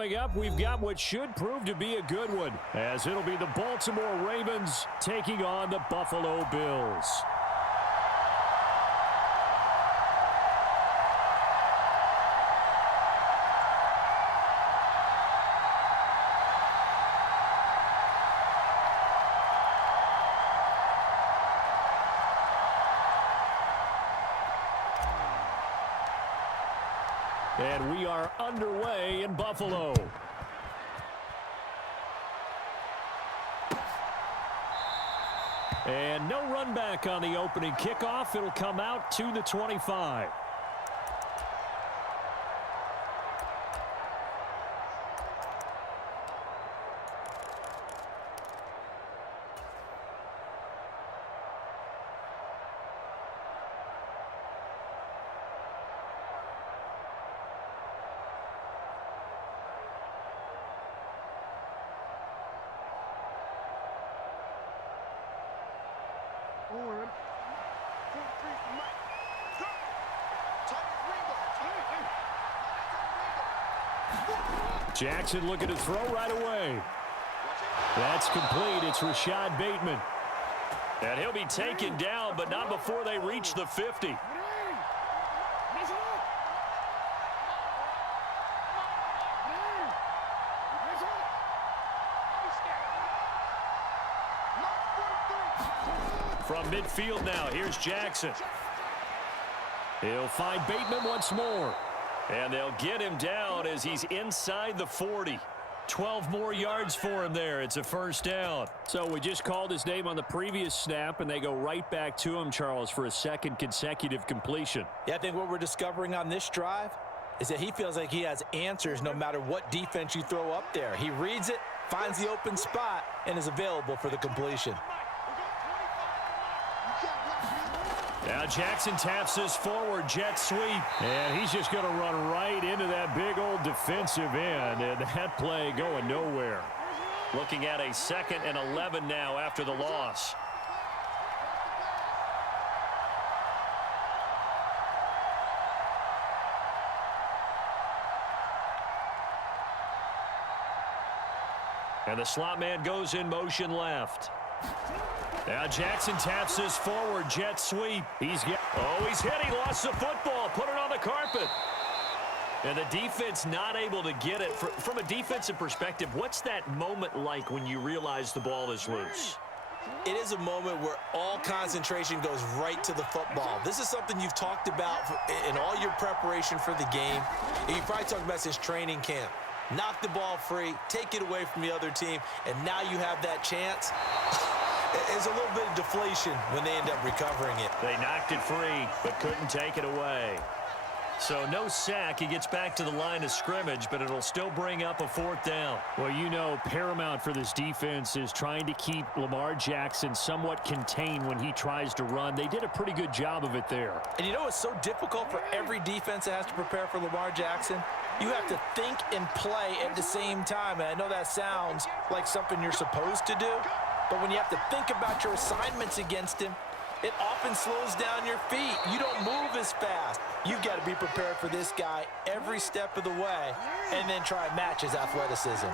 Coming up, we've got what should prove to be a good one, as it'll be the Baltimore Ravens taking on the Buffalo Bills. And we are underway in Buffalo. And no run back on the opening kickoff. It'll come out to the 25. Jackson looking to throw right away. That's complete. It's Rashad Bateman. And he'll be taken down, but not before they reach the 50. From midfield now, here's Jackson. He'll find Bateman once more. And they'll get him down as he's inside the 40. 12 more yards for him there. It's a first down. So we just called his name on the previous snap, and they go right back to him, Charles, for a second consecutive completion. Yeah, I think what we're discovering on this drive is that he feels like he has answers no matter what defense you throw up there. He reads it, finds the open spot, and is available for the completion. Now Jackson taps this forward jet sweep. And he's just going to run right into that big old defensive end. And that play going nowhere. Looking at a 2nd and 11 now after the loss. And the slot man goes in motion left. Now Jackson taps this forward jet sweep. He's hit. He lost the football. Put it on the carpet. And the defense not able to get it. From a defensive perspective, what's that moment like when you realize the ball is loose? It is a moment where all concentration goes right to the football. This is something you've talked about in all your preparation for the game. And you probably talked about since training camp. Knock the ball free, take it away from the other team, and now you have that chance. There's a little bit of deflation when they end up recovering it. They knocked it free, but couldn't take it away. So no sack. He gets back to the line of scrimmage, but it'll still bring up a 4th down. Well, you know, paramount for this defense is trying to keep Lamar Jackson somewhat contained when he tries to run. They did a pretty good job of it there. And you know it's so difficult for every defense that has to prepare for Lamar Jackson? You have to think and play at the same time. And I know that sounds like something you're supposed to do. But when you have to think about your assignments against him, it often slows down your feet. You don't move as fast. You've got to be prepared for this guy every step of the way and then try and match his athleticism.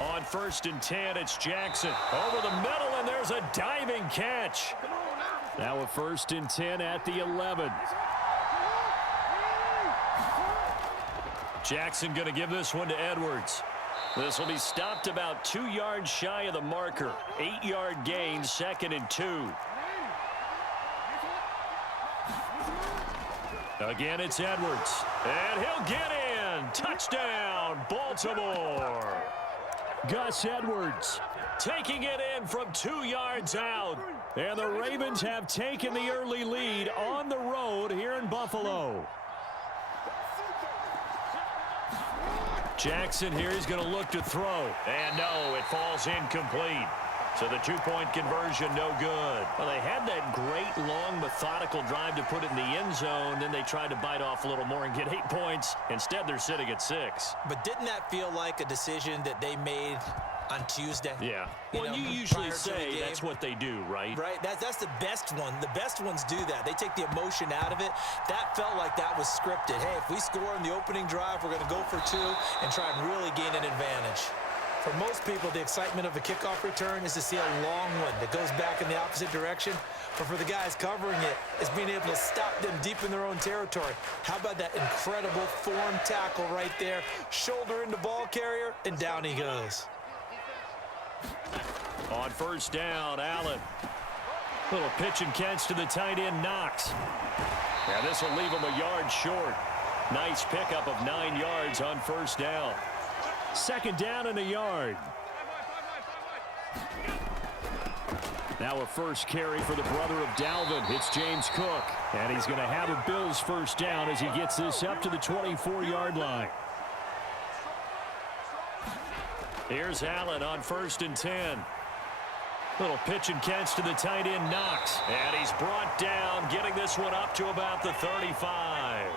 On 1st and 10, it's Jackson. Over the middle, and there's a diving catch. Now a 1st and 10 at the 11. Jackson going to give this one to Edwards. This will be stopped about 2 yards shy of the marker. 8-yard gain, 2nd and 2. Again, it's Edwards. And he'll get in. Touchdown, Baltimore. Gus Edwards taking it in from 2 yards out. And the Ravens have taken the early lead on the road here in Buffalo. Jackson here is going to look to throw. And no, it falls incomplete. So the two-point conversion, no good. Well, they had that great, long, methodical drive to put it in the end zone. Then they tried to bite off a little more and get 8 points. Instead, they're sitting at 6. But didn't that feel like a decision that they made on Tuesday? Yeah. You Well, know, you usually prior to the say game. that's what they do, right? Right. That's the best one. The best ones do that. They take the emotion out of it. That felt like that was scripted. Hey, if we score in the opening drive, we're going to go for 2 and try and really gain an advantage. For most people, the excitement of a kickoff return is to see a long one that goes back in the opposite direction. But for the guys covering it, it's being able to stop them deep in their own territory. How about that incredible form tackle right there? Shoulder into ball carrier, and down he goes. On first down, Allen. Little pitch and catch to the tight end, Knox. Now this will leave him a yard short. Nice pickup of 9 yards on first down. Second down and a yard. Now a first carry for the brother of Dalvin. It's James Cook. And he's going to have a Bills first down as he gets this up to the 24-yard line. Here's Allen on first and 10. Little pitch and catch to the tight end, Knox. And he's brought down, getting this one up to about the 35.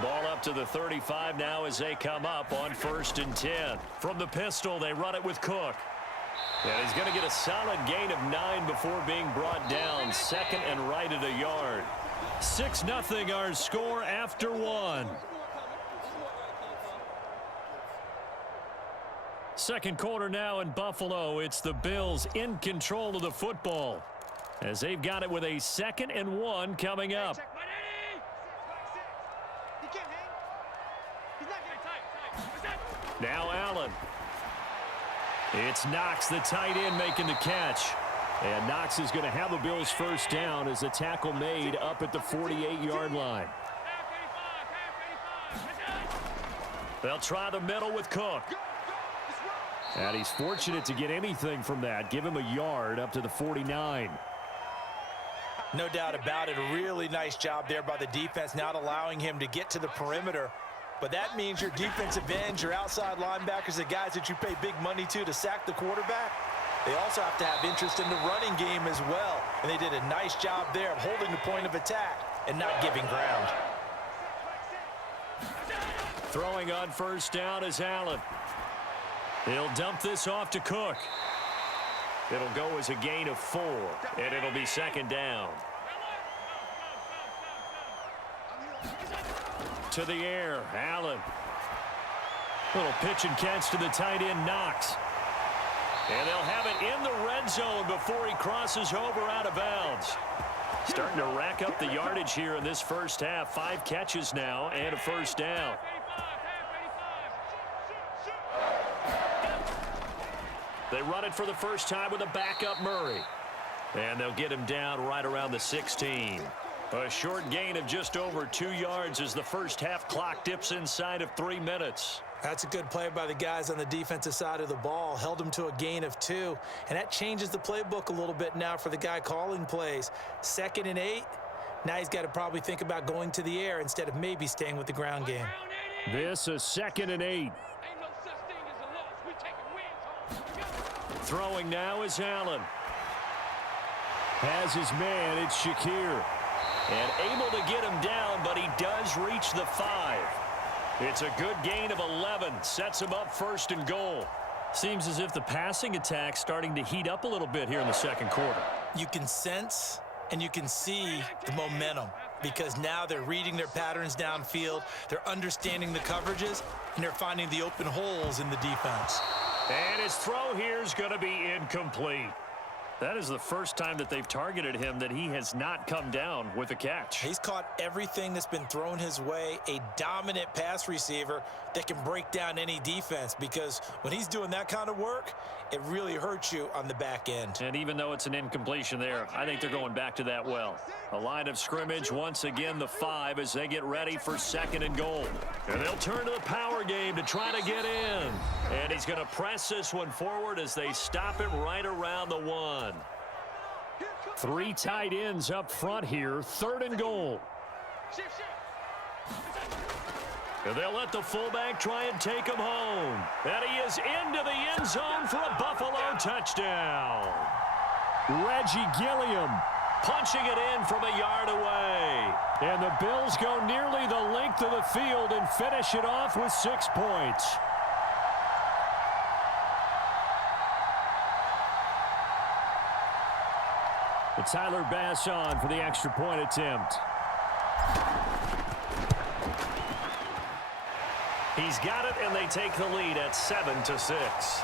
Ball up to the 35 now as they come up on first and 10. From the pistol, they run it with Cook. And he's going to get a solid gain of 9 before being brought down. Second and right at a yard. 6-0 our score after 1. Second quarter now in Buffalo. It's the Bills in control of the football as they've got it with a 2nd and 1 coming up. Now Allen. It's Knox, the tight end, making the catch. And Knox is going to have the Bills first down as the tackle made up at the 48-yard line. They'll try the middle with Cook. And he's fortunate to get anything from that. Give him a yard up to the 49. No doubt about it. A really nice job there by the defense, not allowing him to get to the perimeter. But that means your defensive ends, your outside linebackers, the guys that you pay big money to sack the quarterback, they also have to have interest in the running game as well. And they did a nice job there of holding the point of attack and not giving ground. Throwing on first down is Allen. He'll dump this off to Cook. It'll go as a gain of 4, and it'll be second down. To the air, Allen. Little pitch and catch to the tight end, Knox. And they'll have it in the red zone before he crosses over out of bounds. Starting to rack up the yardage here in this first half. 5 catches now and a first down. They run it for the first time with a backup Murray. And they'll get him down right around the 16. A short gain of just over 2 yards as the first half clock dips inside of 3 minutes. That's a good play by the guys on the defensive side of the ball. Held them to a gain of 2. And that changes the playbook a little bit now for the guy calling plays. 2nd and 8. Now he's got to probably think about going to the air instead of maybe staying with the ground game. This is 2nd and 8. Throwing now is Allen. Has his man, it's Shakir. And able to get him down, but he does reach the 5. It's a good gain of 11. Sets him up first and goal. Seems as if the passing attack's starting to heat up a little bit here in the second quarter. You can sense and you can see the momentum because now they're reading their patterns downfield. They're understanding the coverages, and they're finding the open holes in the defense. And his throw here is going to be incomplete. That is the first time that they've targeted him that he has not come down with a catch. He's caught everything that's been thrown his way. A dominant pass receiver that can break down any defense because when he's doing that kind of work, it really hurts you on the back end. And even though it's an incompletion there, I think they're going back to that well. A line of scrimmage, once again the 5 as they get ready for 2nd and goal. And they'll turn to the power game to try to get in. And he's going to press this one forward as they stop him right around the 1. 3 tight ends up front here, 3rd and goal. And they'll let the fullback try and take him home. And he is into the end zone for a Buffalo touchdown. Reggie Gilliam punching it in from a yard away. And the Bills go nearly the length of the field and finish it off with 6 points. And Tyler Bass on for the extra point attempt. He's got it, and they take the lead at 7-6.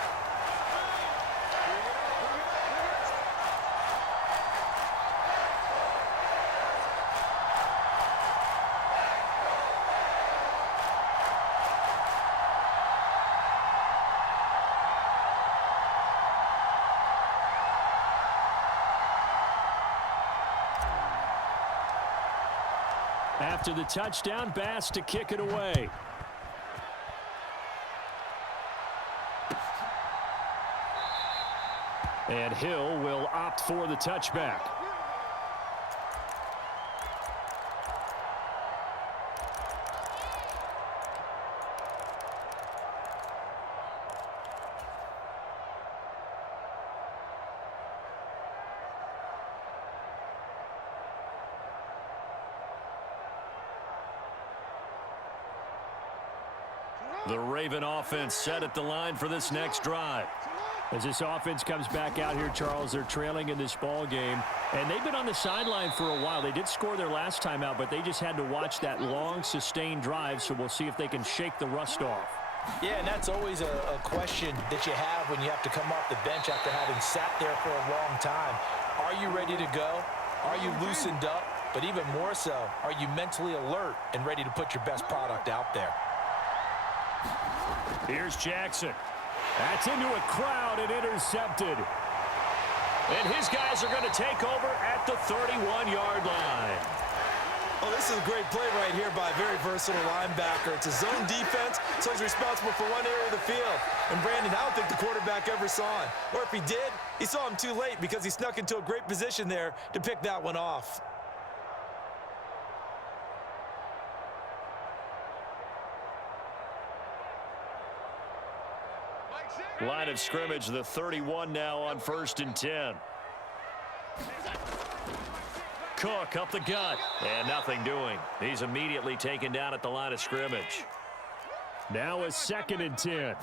After the touchdown, Bass to kick it away. And Hill will opt for the touchback. The Raven offense set at the line for this next drive. As this offense comes back out here, Charles, they're trailing in this ball game, and they've been on the sideline for a while. They did score their last time out, but they just had to watch that long, sustained drive, so we'll see if they can shake the rust off. Yeah, and that's always a question that you have when you have to come off the bench after having sat there for a long time. Are you ready to go? Are you loosened up? But even more so, are you mentally alert and ready to put your best product out there? Here's Jackson. That's into a crowd and intercepted. And his guys are going to take over at the 31-yard line. Oh, this is a great play right here by a very versatile linebacker. It's a zone defense, so he's responsible for one area of the field. And Brandon, I don't think the quarterback ever saw him. Or if he did, he saw him too late because he snuck into a great position there to pick that one off. Line of scrimmage, the 31 now on 1st and 10. Cook up the gut, and nothing doing. He's immediately taken down at the line of scrimmage. Now a 2nd and 10.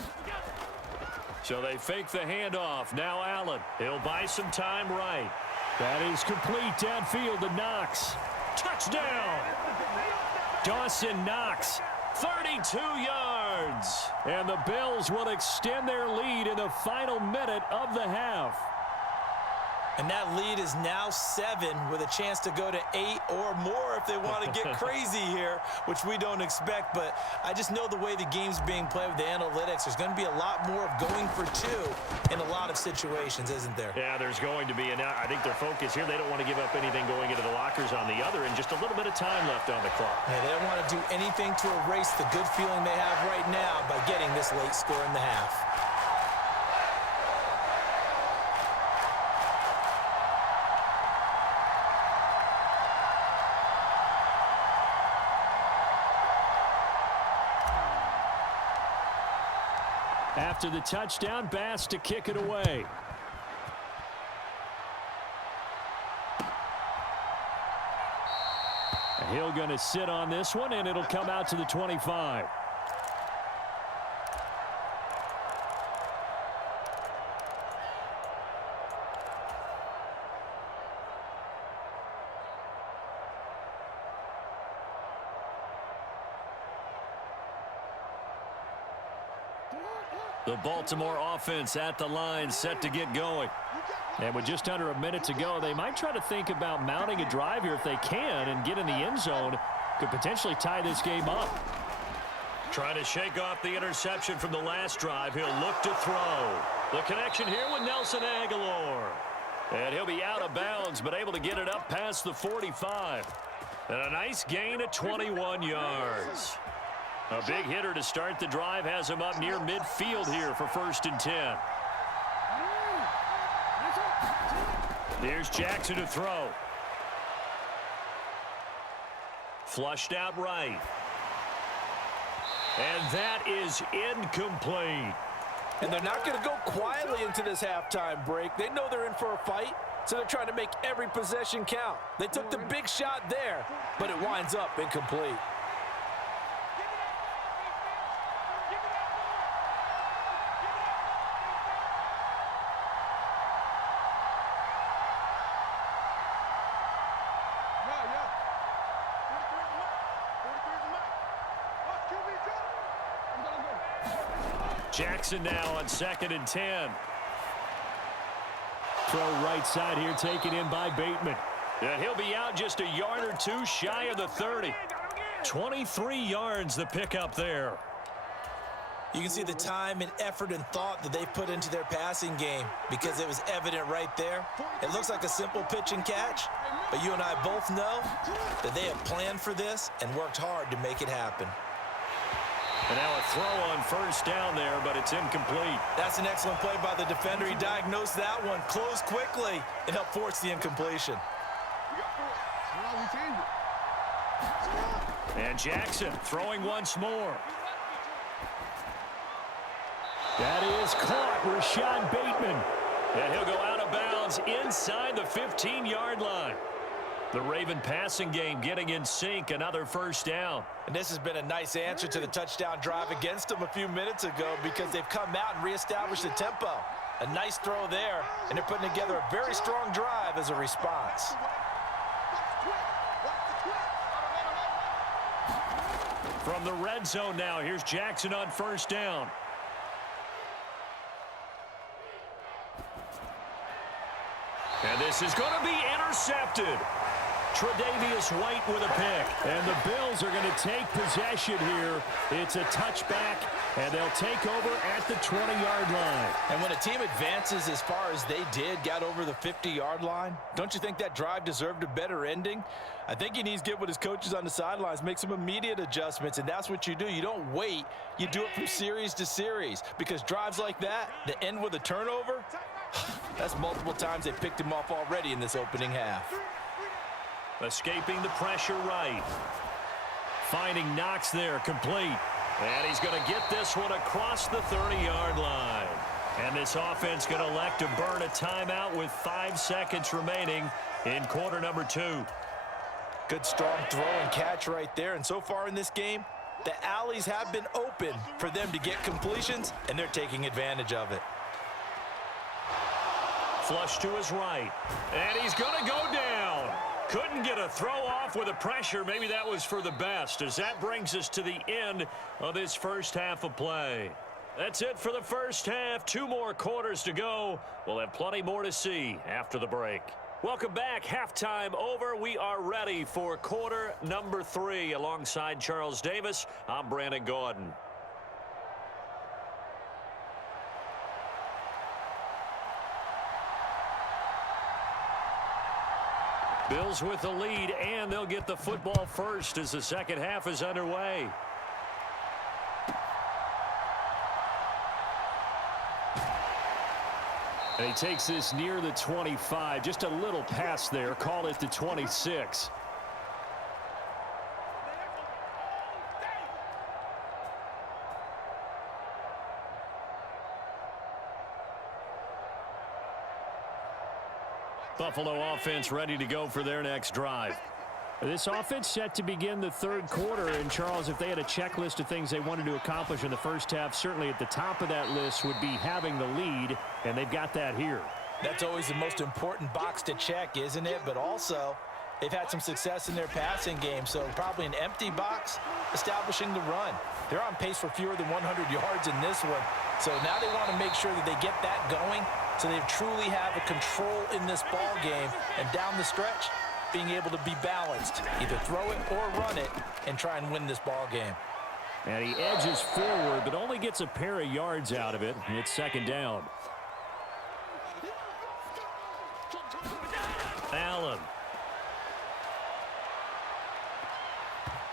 So they fake the handoff. Now Allen. He'll buy some time right. That is complete downfield to Knox. Touchdown! Dawson Knox. 32 yards. And the Bills will extend their lead in the final minute of the half. And that lead is now 7 with a chance to go to 8 or more if they want to get crazy here, which we don't expect. But I just know the way the game's being played with the analytics, there's going to be a lot more of going for 2 in a lot of situations, isn't there? Yeah, there's going to be. And I think their focus here, they don't want to give up anything going into the lockers on the other, and just a little bit of time left on the clock. Yeah, they don't want to do anything to erase the good feeling they have right now by getting this late score in the half. After the touchdown, Bass to kick it away. Hill going to sit on this one, and it'll come out to the 25. The Baltimore offense at the line, set to get going. And with just under a minute to go, they might try to think about mounting a drive here if they can and get in the end zone. Could potentially tie this game up. Trying to shake off the interception from the last drive. He'll look to throw. The connection here with Nelson Aguilar. And he'll be out of bounds, but able to get it up past the 45. And a nice gain of 21 yards. A big hitter to start the drive has him up near midfield here for 1st and 10. Here's Jackson to throw. Flushed out right. And that is incomplete. And they're not going to go quietly into this halftime break. They know they're in for a fight, so they're trying to make every possession count. They took the big shot there, but it winds up incomplete. Jackson now on 2nd and 10. Throw right side here taken in by Bateman. And he'll be out just a yard or two shy of the 30. 23 yards the pickup there. You can see the time and effort and thought that they've put into their passing game because it was evident right there. It looks like a simple pitch and catch, but you and I both know that they have planned for this and worked hard to make it happen. And now a throw on 1st down there, but it's incomplete. That's an excellent play by the defender. He diagnosed that one, closed quickly, and helped force the incompletion. And Jackson throwing once more. That is caught, Rashad Bateman. And he'll go out of bounds inside the 15-yard line. The Raven passing game getting in sync, another 1st down. And this has been a nice answer to the touchdown drive against them a few minutes ago because they've come out and reestablished the tempo. A nice throw there, and they're putting together a very strong drive as a response. From the red zone now, here's Jackson on 1st down. And this is going to be intercepted. Tre'Davious White with a pick. And the Bills are going to take possession here. It's a touchback, and they'll take over at the 20-yard line. And when a team advances as far as they did, got over the 50-yard line, don't you think that drive deserved a better ending? I think he needs to get with his coaches on the sidelines, make some immediate adjustments, and that's what you do. You don't wait. You do it from series to series because drives like that end with a turnover, that's multiple times they picked him off already in this opening half. Escaping the pressure right. Finding Knox there, complete. And he's going to get this one across the 30-yard line. And this offense going to elect to burn a timeout with 5 seconds remaining in quarter number 2. Good strong throw and catch right there. And so far in this game, the alleys have been open for them to get completions, and they're taking advantage of it. Flush to his right. And he's going to go down. Couldn't get a throw off with the pressure. Maybe that was for the best, as that brings us to the end of this first half of play. That's it for the first half. 2 more quarters to go. We'll have plenty more to see after the break. Welcome back. Halftime over. We are ready for quarter number 3. Alongside Charles Davis, I'm Brandon Gordon. Bills with the lead, and they'll get the football first as the second half is underway. And he takes this near the 25. Just a little pass there. Call it the 26. Buffalo offense ready to go for their next drive. This offense set to begin the third quarter. And, Charles, if they had a checklist of things they wanted to accomplish in the first half, certainly at the top of that list would be having the lead, and they've got that here. That's always the most important box to check, isn't it? But also, they've had some success in their passing game, so probably an empty box establishing the run. They're on pace for fewer than 100 yards in this one, so now they want to make sure that they get that going so they truly have a control in this ball game, and down the stretch, being able to be balanced, either throw it or run it, and try and win this ball game. And he edges forward, but only gets a pair of yards out of it. It's second down. Allen.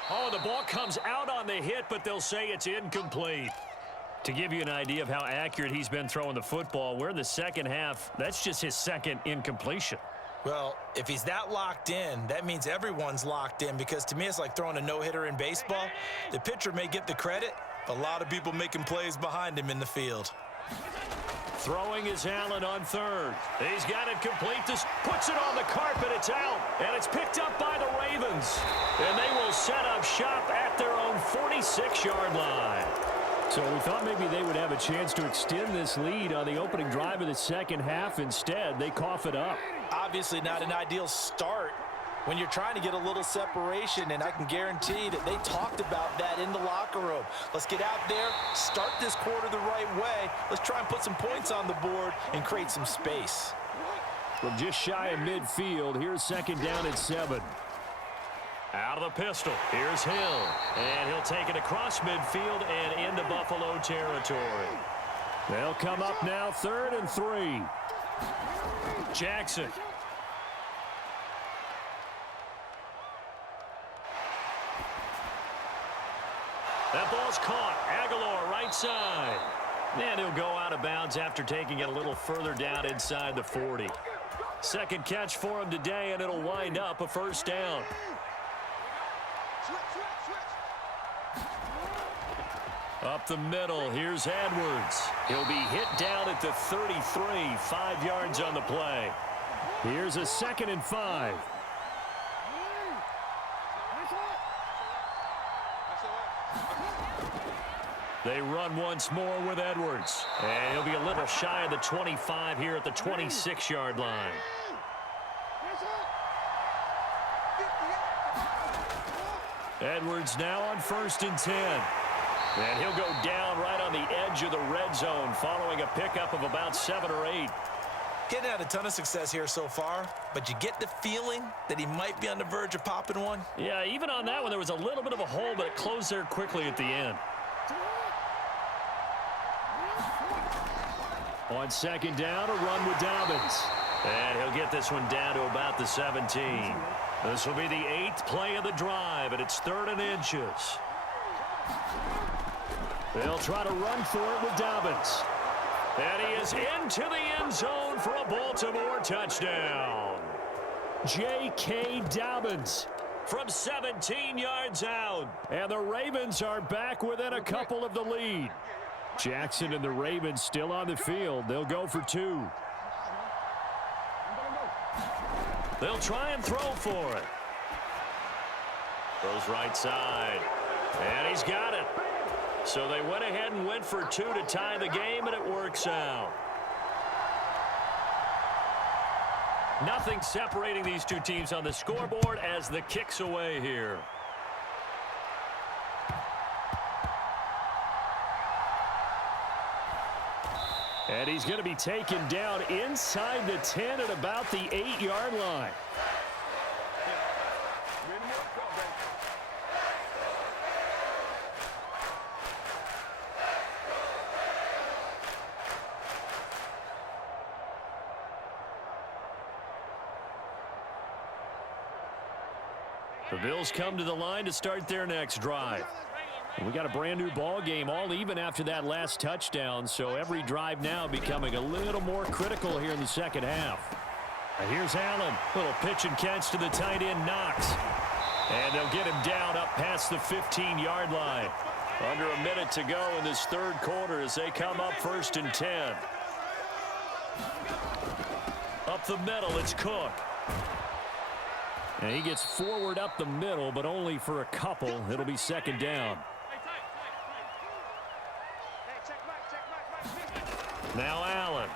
Oh, the ball comes out on the hit, but they'll say it's incomplete. To give you an idea of how accurate he's been throwing the football, we're in the second half. That's just his second incompletion. Well, if he's that locked in, that means everyone's locked in, because to me it's like throwing a no-hitter in baseball. The pitcher may get the credit, A lot of people making plays behind him in the field. Throwing is Allen on third. He's got it complete. This puts it on the carpet. It's out. And it's picked up by the Ravens. And they will set up shop at their own 46-yard line. So we thought maybe they would have a chance to extend this lead on the opening drive of the second half. Instead, they cough it up. Obviously not an ideal start when you're trying to get a little separation, and I can guarantee that they talked about that in the locker room. Let's get out there, start this quarter the right way. Let's try and put some points on the board and create some space. From just shy of midfield, here's second down at 7. Out of the pistol, here's Hill. And he'll take it across midfield and into Buffalo territory. They'll come up now 3rd and 3. Jackson. That ball's caught. Aguilar right side. And he'll go out of bounds after taking it a little further down inside the 40. Second catch for him today, and it'll wind up a first down. Up the middle, here's Edwards. He'll be hit down at the 33, 5 yards on the play. Here's a 2nd and 5. They run once more with Edwards. And he'll be a little shy of the 25 here at the 26-yard line. Edwards now on 1st and 10. And he'll go down right on the edge of the red zone following a pickup of about 7 or 8. Getting had a ton of success here so far, but you get the feeling that he might be on the verge of popping one. Yeah, even on that one, there was a little bit of a hole, but it closed there quickly at the end. On 2nd down, a run with Dobbins. And he'll get this one down to about the 17. This will be the 8th play of the drive, and it's 3rd and inches. They'll try to run for it with Dobbins. And he is into the end zone for a Baltimore touchdown. J.K. Dobbins from 17 yards out. And the Ravens are back within a couple of the lead. Jackson and the Ravens still on the field. They'll go for 2. They'll try and throw for it. Throws right side. And he's got it. So they went ahead and went for 2 to tie the game, and it works out. Nothing separating these two teams on the scoreboard as the kick's away here. And he's going to be taken down inside the 10 at about the 8-yard line. The Bills come to the line to start their next drive. We got a brand new ball game, all even after that last touchdown, so every drive now becoming a little more critical here in the second half. Here's Allen, little pitch and catch to the tight end, Knox. And they'll get him down up past the 15-yard line. Under a minute to go in this 3rd quarter as they come up 1st and 10. Up the middle, it's Cook. And he gets forward up the middle, but only for a couple. It'll be 2nd down. Now Allen.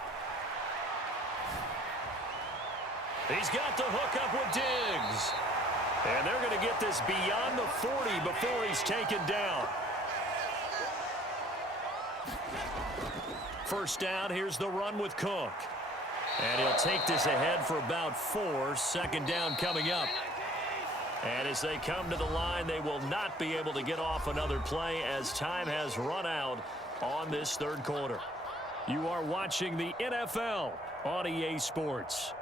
He's got the hook up with Diggs. And they're going to get this beyond the 40 before he's taken down. First down, here's the run with Cook. And he'll take this ahead for about 4. 2nd down coming up. And as they come to the line, they will not be able to get off another play as time has run out on this 3rd quarter. You are watching the NFL on EA Sports.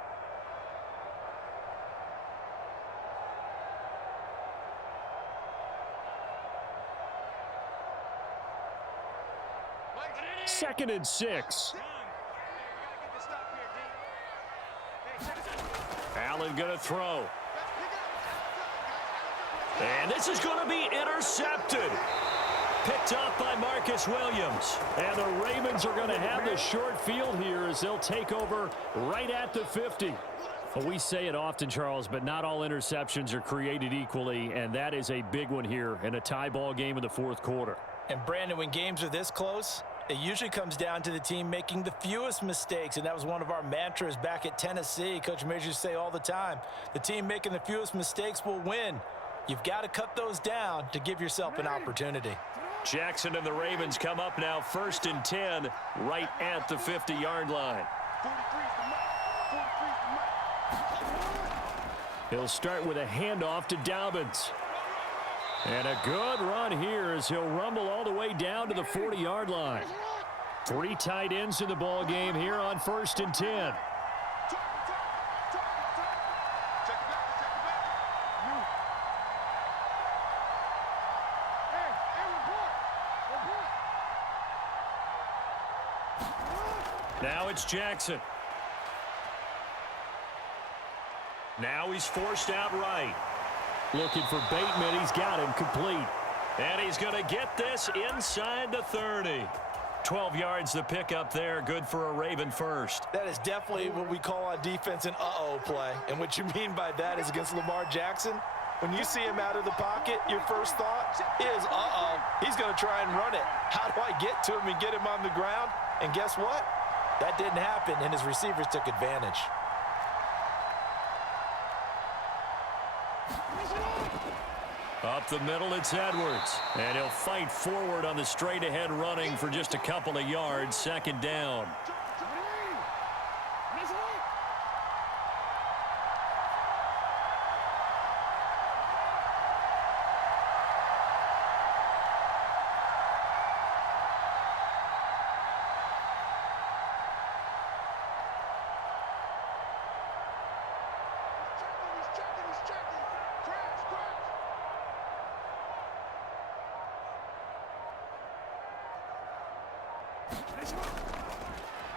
Second and 6. Allen going to throw. And this is going to be intercepted. Picked off by Marcus Williams. And the Ravens are going to have the short field here as they'll take over right at the 50. Well, we say it often, Charles, but not all interceptions are created equally, and that is a big one here in a tie ball game in the fourth quarter. And, Brandon, when games are this close, it usually comes down to the team making the fewest mistakes, and that was one of our mantras back at Tennessee. Coach Majors used to say all the time, the team making the fewest mistakes will win. You've got to cut those down to give yourself an opportunity. Jackson and the Ravens come up now 1st and 10 right at the 50-yard line. He'll start with a handoff to Dobbins. And a good run here as he'll rumble all the way down to the 40-yard line. 3 tight ends in the ball game here on 1st and 10. Now it's Jackson. Now he's forced out right. Looking for Bateman. He's got him complete. And he's going to get this inside the 30. 12 yards the pick up there. Good for a Raven first. That is definitely what we call on defense an uh-oh play. And what you mean by that is against Lamar Jackson, when you see him out of the pocket, your first thought is, uh-oh, he's going to try and run it. How do I get to him and get him on the ground? And guess what? That didn't happen, and his receivers took advantage. Up the middle, it's Edwards. And he'll fight forward on the straight-ahead running for just a couple of yards. 2nd down.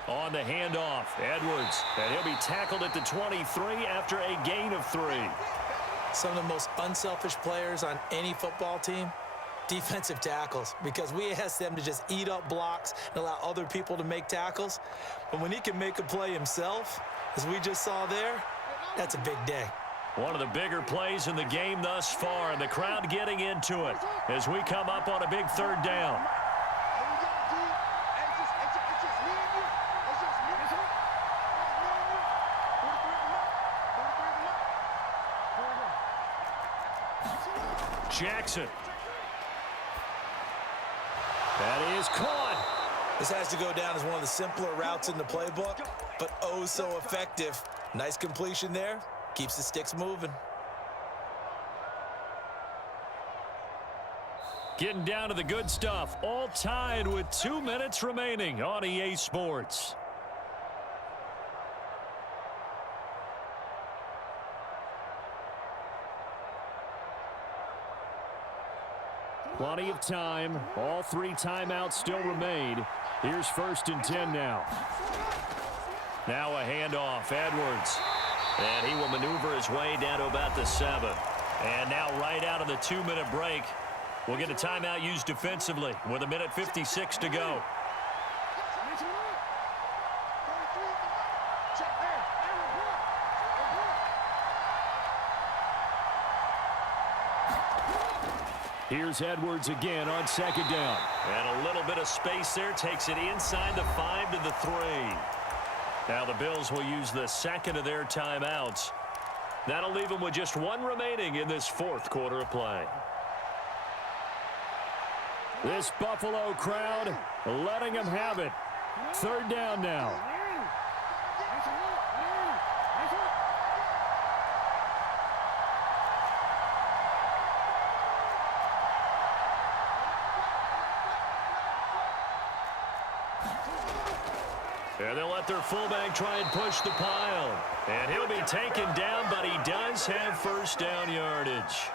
On the handoff, Edwards, and he'll be tackled at the 23 after a gain of 3. Some of the most unselfish players on any football team, defensive tackles, because we ask them to just eat up blocks and allow other people to make tackles. But when he can make a play himself, as we just saw there, that's a big day. One of the bigger plays in the game thus far, and the crowd getting into it as we come up on a big 3rd down. Jackson. That is caught. This has to go down as one of the simpler routes in the playbook, but oh so effective. Nice completion there. Keeps the sticks moving. Getting down to the good stuff. All tied with 2 minutes remaining on EA Sports. Plenty of time. All 3 timeouts still remain. Here's 1st and 10 now. Now a handoff. Edwards. And he will maneuver his way down to about the 7. And now right out of the 2-minute break, we'll get a timeout used defensively with 1:56 to go. Here's Edwards again on 2nd down. And a little bit of space there takes it inside the 5 to the 3. Now the Bills will use the 2nd of their timeouts. That'll leave them with just 1 remaining in this 4th quarter of play. This Buffalo crowd letting them have it. 3rd down now. And they'll let their fullback try and push the pile. And he'll be taken down, but he does have 1st down yardage.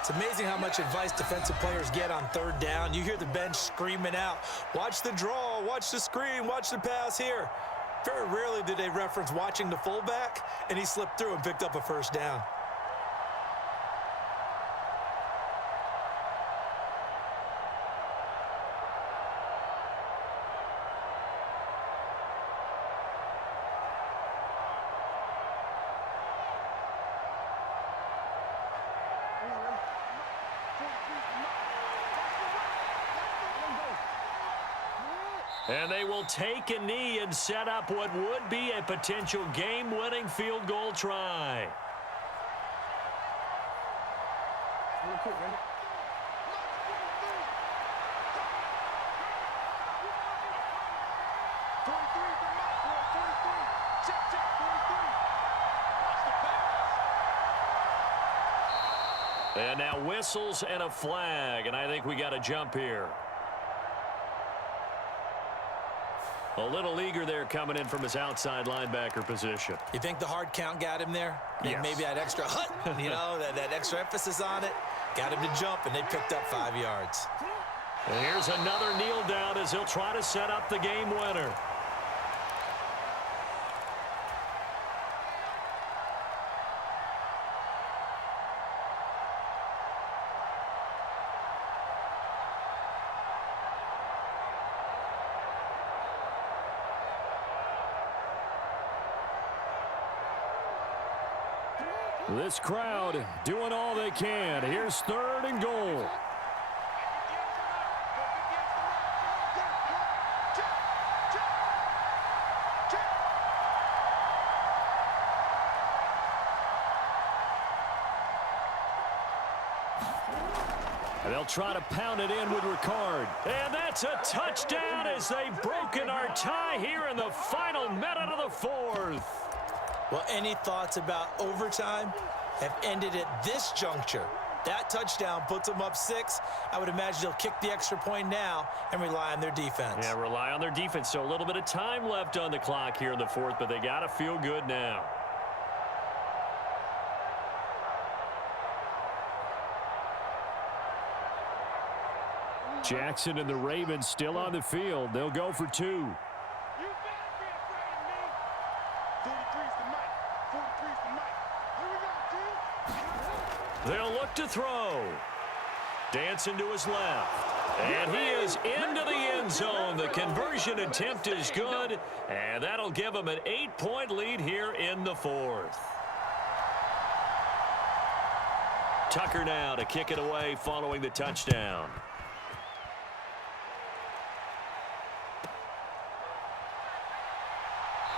It's amazing how much advice defensive players get on 3rd down. You hear the bench screaming out, watch the draw, watch the screen, watch the pass here. Very rarely do they reference watching the fullback, and he slipped through and picked up a 1st down. And they will take a knee and set up what would be a potential game-winning field goal try. And now whistles and a flag, and I think we got a jump here. A little eager there coming in from his outside linebacker position. You think the hard count got him there? Yes. Maybe that extra hut, that extra emphasis on it. Got him to jump, and they picked up 5 yards. And here's another kneel down as he'll try to set up the game winner. This crowd doing all they can. Here's 3rd and goal. And they'll try to pound it in with Ricard. And that's a touchdown as they've broken our tie here in the final minute of the 4th. Well, any thoughts about overtime have ended at this juncture. That touchdown puts them up 6. I would imagine they'll kick the extra point now and rely on their defense. Yeah, rely on their defense. So a little bit of time left on the clock here in the 4th, but they got to feel good now. Jackson and the Ravens still on the field. They'll go for 2. They'll look to throw. Dancing to his left. And he is into the end zone. The conversion attempt is good, and that'll give him an 8-point lead here in the 4th. Tucker now to kick it away following the touchdown.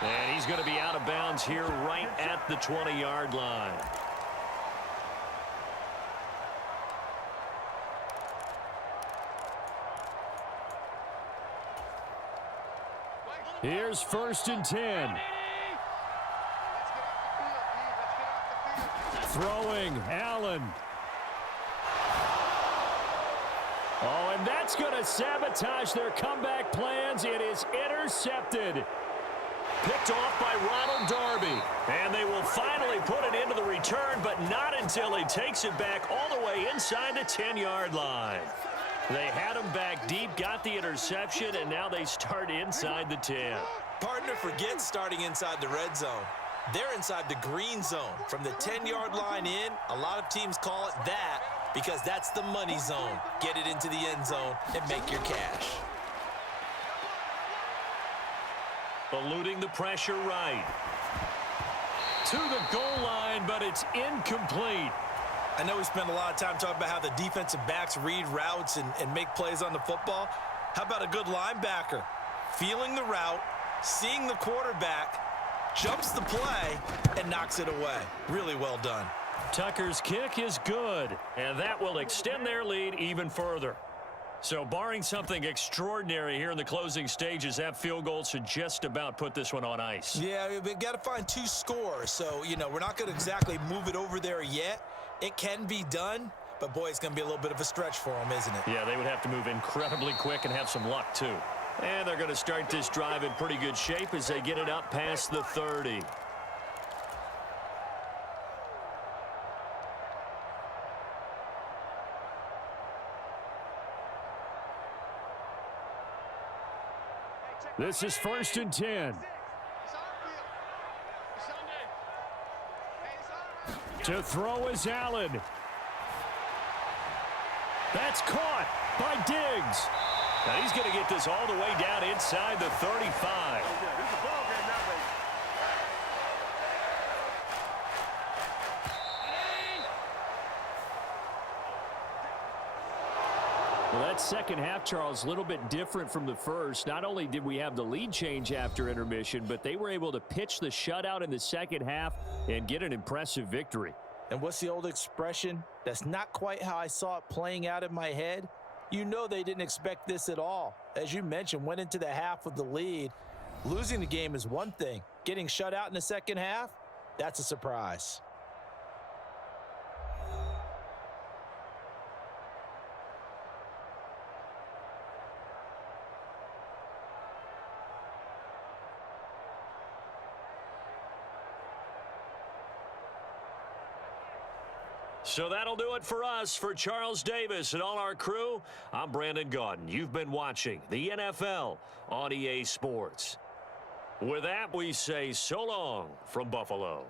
And he's going to be out of bounds here right at the 20-yard line. Here's 1st and 10. Throwing, Allen. Oh, and that's going to sabotage their comeback plans. It is intercepted. Picked off by Ronald Darby. And they will finally put it into the return, but not until he takes it back all the way inside the 10-yard line. They had him back deep, got the interception, and now they start inside the 10. Partner, forget starting inside the red zone. They're inside the green zone. From the 10-yard line in, a lot of teams call it that because that's the money zone. Get it into the end zone and make your cash. Eluding the pressure right. To the goal line, but it's incomplete. I know we spend a lot of time talking about how the defensive backs read routes and make plays on the football. How about a good linebacker? Feeling the route, seeing the quarterback, jumps the play, and knocks it away. Really well done. Tucker's kick is good, and that will extend their lead even further. So barring something extraordinary here in the closing stages, that field goal should just about put this one on ice. Yeah, we've got to find 2 scores. So, we're not going to exactly move it over there yet. It can be done, but, boy, it's going to be a little bit of a stretch for them, isn't it? Yeah, they would have to move incredibly quick and have some luck, too. And they're going to start this drive in pretty good shape as they get it up past the 30. This is 1st and 10. To throw is Allen. That's caught by Diggs. Now he's going to get this all the way down inside the 35. Well, that second half, Charles, a little bit different from the first. Not only did we have the lead change after intermission, but they were able to pitch the shutout in the second half and get an impressive victory. And what's the old expression? That's not quite how I saw it playing out in my head. You know they didn't expect this at all. As you mentioned, went into the half with the lead. Losing the game is one thing. Getting shut out in the second half, that's a surprise. So that'll do it for us. For Charles Davis and all our crew, I'm Brandon Gaudin. You've been watching the NFL on EA Sports. With that, we say so long from Buffalo.